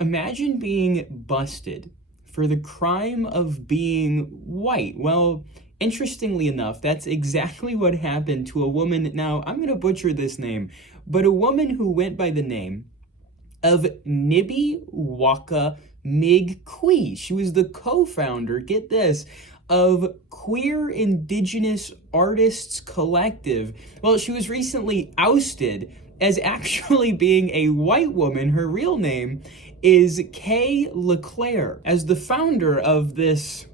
Imagine being busted for the crime of being white. Well, interestingly enough, that's exactly what happened to a woman. Now, I'm going to butcher this name, but a woman who went by the name of Nibi Waka Migqui. She was the co-founder, get this, of Queer Indigenous Artists Collective. Well, she was recently ousted as actually being a white woman. Her real name is Kay LeClaire. As the founder of this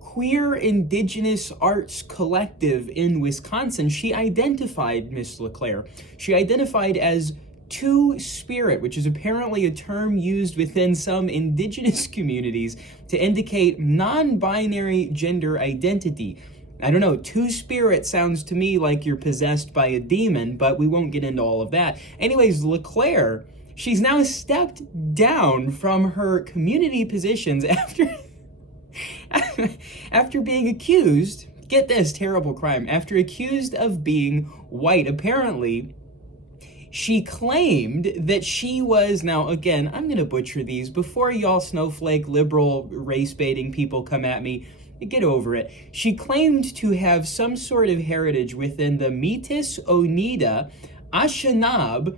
Queer Indigenous Arts Collective in Wisconsin, she identified Miss LeClaire. She identified as Two-Spirit, which is apparently a term used within some indigenous communities to indicate non-binary gender identity. I don't know, Two-Spirit sounds to me like you're possessed by a demon, but we won't get into all of that. Anyways, LeClaire, she's now stepped down from her community positions after being accused, get this terrible crime, after accused of being white. Apparently, she claimed that she was, now again, I'm going to butcher these. Before y'all snowflake, liberal, race-baiting people come at me, get over it. She claimed to have some sort of heritage within the Metis Oneida, Anishinaabe,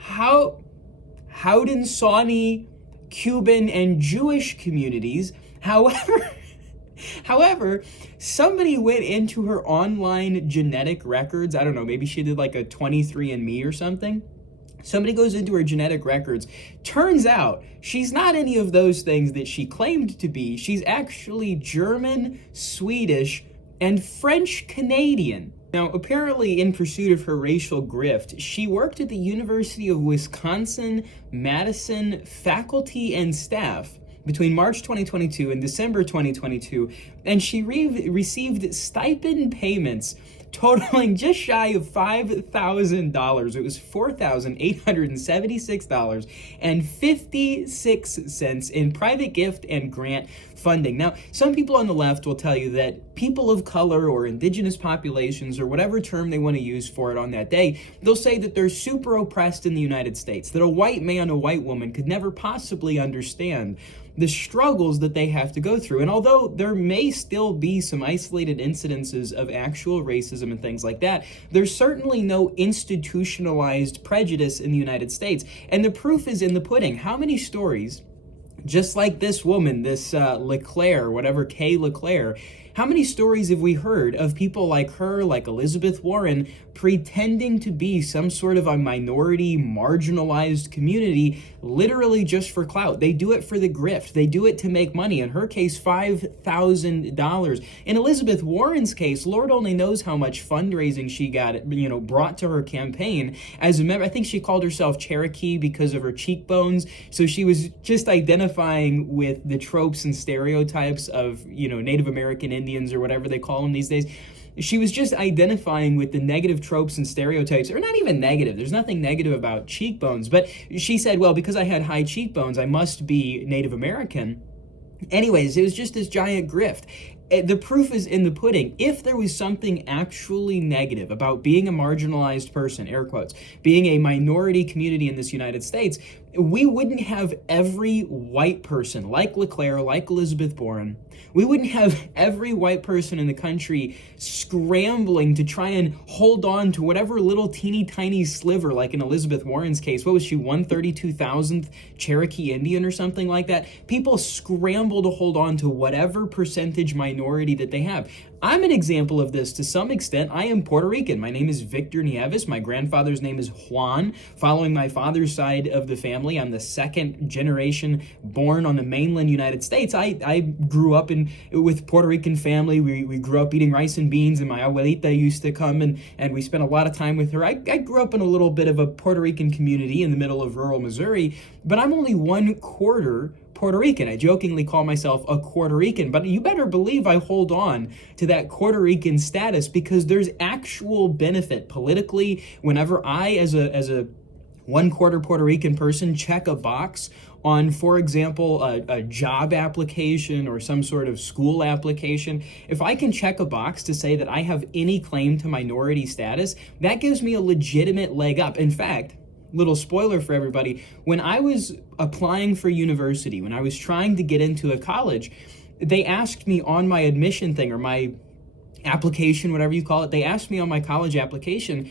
Haudenosaunee, Cuban, and Jewish communities. However, somebody went into her online genetic records. I don't know, maybe she did like a 23andMe or something. Somebody goes into her genetic records. Turns out she's not any of those things that she claimed to be. She's actually German, Swedish, and French Canadian. Now, apparently in pursuit of her racial grift, she worked at the University of Wisconsin-Madison faculty and staff between March 2022 and December 2022, and she received stipend payments totaling just shy of $5,000. It was $4,876.56 in private gift and grant funding. Now, some people on the left will tell you that people of color or indigenous populations, or whatever term they want to use for it on that day, they'll say that they're super oppressed in the United States, that a white man, a white woman could never possibly understand the struggles that they have to go through. And although there may still be some isolated incidences of actual racism and things like that, there's certainly no institutionalized prejudice in the United States. And the proof is in the pudding. How many stories, just like this woman, this LeClaire, whatever, Kay LeClaire, how many stories have we heard of people like her, like Elizabeth Warren, pretending to be some sort of a minority, marginalized community, literally just for clout? They do it for the grift. They do it to make money. In her case, $5,000. In Elizabeth Warren's case, Lord only knows how much fundraising she got, brought to her campaign. As a member, I think she called herself Cherokee because of her cheekbones. So she was just identifying with the tropes and stereotypes of, Native American Indians or whatever they call them these days. She was just identifying with the negative tropes and stereotypes, or not even negative. There's nothing negative about cheekbones, but she said, well, because I had high cheekbones, I must be Native American. Anyways, it was just this giant grift. The proof is in the pudding. If there was something actually negative about being a marginalized person, air quotes, being a minority community in this United States, we wouldn't have every white person like LeClaire, like Elizabeth Warren. We wouldn't have every white person in the country scrambling to try and hold on to whatever little teeny tiny sliver, like in Elizabeth Warren's case. What was she, 132,000th Cherokee Indian or something like that? People scramble to hold on to whatever percentage minority that they have. I'm an example of this to some extent. I am Puerto Rican. My name is Victor Nieves. My grandfather's name is Juan. Following my father's side of the family, I'm the second generation born on the mainland United States. I grew up with Puerto Rican family. We grew up eating rice and beans, and my abuelita used to come and we spent a lot of time with her. I grew up in a little bit of a Puerto Rican community in the middle of rural Missouri, but I'm only 1/4 Puerto Rican. I jokingly call myself a Puerto Rican, but you better believe I hold on to that Puerto Rican status because there's actual benefit politically whenever I, as a 1/4 Puerto Rican person, check a box on, for example, a job application or some sort of school application. If I can check a box to say that I have any claim to minority status, that gives me a legitimate leg up. In fact, little spoiler for everybody, when I was applying for university, when I was trying to get into a college, they asked me on my admission thing, or my application, whatever you call it, they asked me on my college application,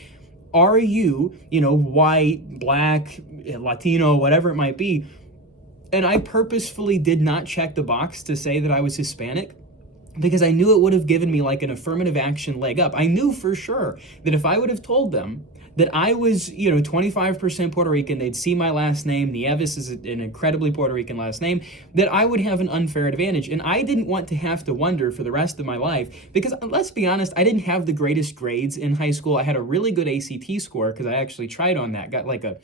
are you, white, black, Latino, whatever it might be? And I purposefully did not check the box to say that I was Hispanic, because I knew it would have given me like an affirmative action leg up. I knew for sure that if I would have told them that I was, 25% Puerto Rican, they'd see my last name, Nieves is an incredibly Puerto Rican last name, that I would have an unfair advantage. And I didn't want to have to wonder for the rest of my life, because let's be honest, I didn't have the greatest grades in high school. I had a really good ACT score because I actually tried on that, got like a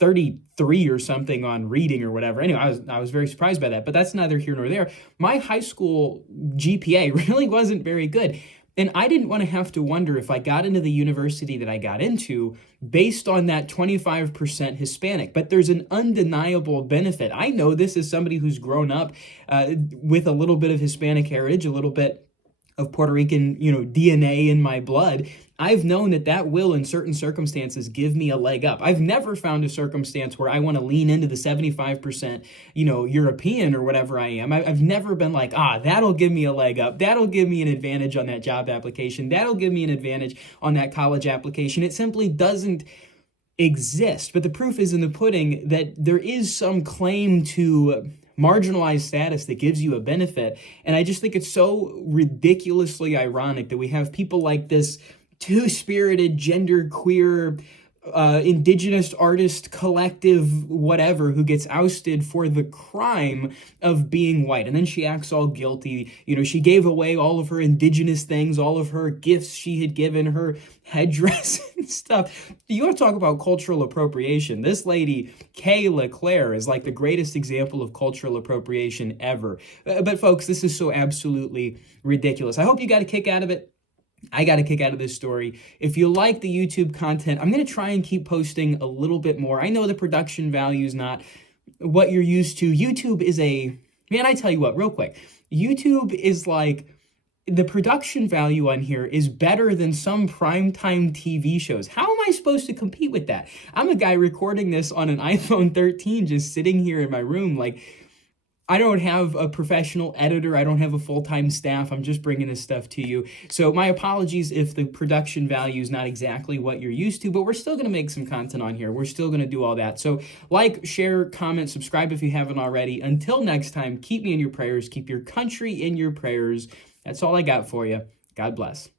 33 or something on reading or whatever. Anyway, I was very surprised by that, but that's neither here nor there. My high school GPA really wasn't very good. And I didn't want to have to wonder if I got into the university that I got into based on that 25% Hispanic. But there's an undeniable benefit. I know this as somebody who's grown up with a little bit of Hispanic heritage, a little bit of Puerto Rican, DNA in my blood. I've known that will, in certain circumstances, give me a leg up. I've never found a circumstance where I want to lean into the 75%, European or whatever I am. I've never been like, that'll give me a leg up. That'll give me an advantage on that job application. That'll give me an advantage on that college application. It simply doesn't exist. But the proof is in the pudding that there is some claim to marginalized status that gives you a benefit. And I just think it's so ridiculously ironic that we have people like this two-spirited, genderqueer, indigenous artist collective, whatever, who gets ousted for the crime of being white. And then she acts all guilty. She gave away all of her indigenous things, all of her gifts she had given, her headdress and stuff. You want to talk about cultural appropriation? This lady, LeClaire, is like the greatest example of cultural appropriation ever. But folks, this is so absolutely ridiculous. I hope you got a kick out of it. I got a kick out of this story. If you like the YouTube content, I'm going to try and keep posting a little bit more. I know the production value is not what you're used to. YouTube is man, I tell you what, real quick. YouTube is like, the production value on here is better than some primetime TV shows. How am I supposed to compete with that? I'm a guy recording this on an iPhone 13, just sitting here in my room. Like, I don't have a professional editor. I don't have a full-time staff. I'm just bringing this stuff to you. So my apologies if the production value is not exactly what you're used to, but we're still going to make some content on here. We're still going to do all that. So like, share, comment, subscribe if you haven't already. Until next time, keep me in your prayers. Keep your country in your prayers. That's all I got for you. God bless.